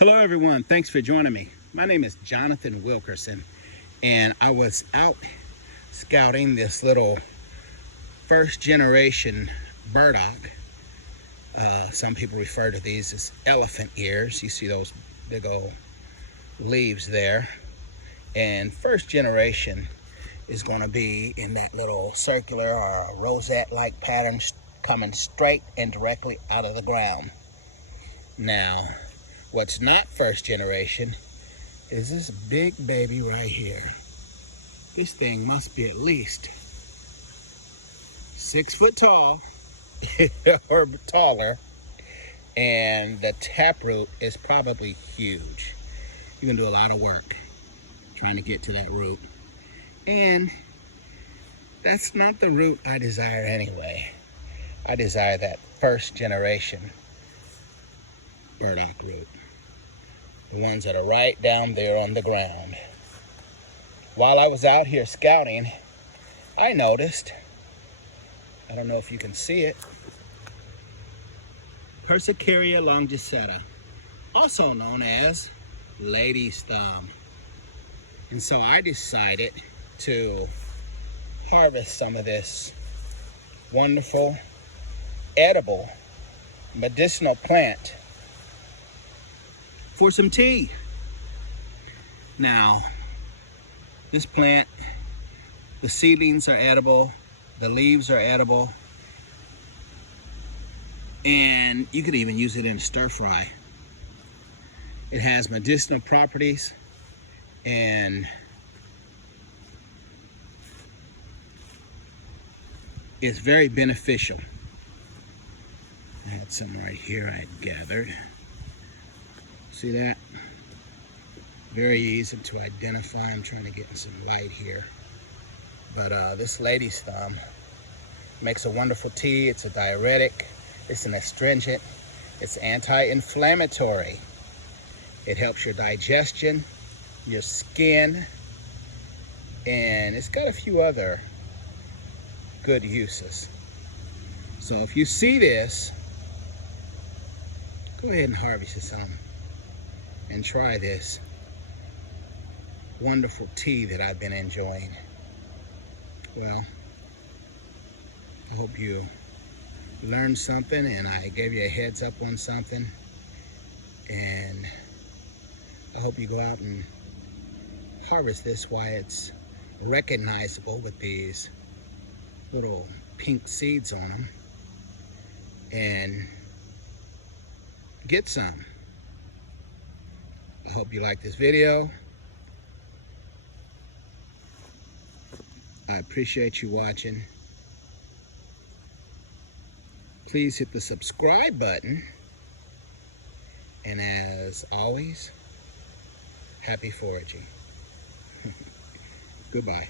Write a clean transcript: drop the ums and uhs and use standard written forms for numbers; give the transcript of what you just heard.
Hello everyone, thanks for joining me. My name is Jonathan Wilkerson, and I was out scouting this little first generation burdock. Some people refer to these as elephant ears. You see those big old leaves there. And first generation is going to be in that little circular or rosette-like pattern coming straight and directly out of the ground. Now, what's not first generation is this big baby right here. This thing must be at least 6 foot tall or taller, and the taproot is probably huge. You're gonna do a lot of work trying to get to that root, and that's not the root I desire anyway. I desire that first generation burdock root, the ones that are right down there on the ground. While I was out here scouting, I noticed, I don't know if you can see it, Persicaria longicida, also known as lady's thumb. And so I decided to harvest some of this wonderful, edible, medicinal plant for some tea. Now, this plant, the seedlings are edible, the leaves are edible, and you could even use it in stir fry. It has medicinal properties, and it's very beneficial. I had some right here I had gathered. See that? Very easy to identify. I'm trying to get in some light here. But this lady's thumb makes a wonderful tea. It's a diuretic. It's an astringent. It's anti-inflammatory. It helps your digestion, your skin, and it's got a few other good uses. So if you see this, go ahead and harvest some and try this wonderful tea that I've been enjoying. Well, I hope you learned something, and I gave you a heads up on something, and I hope you go out and harvest this while it's recognizable with these little pink seeds on them, and get some. I hope you like this video. I appreciate you watching. Please hit the subscribe button. And as always, happy foraging. Goodbye.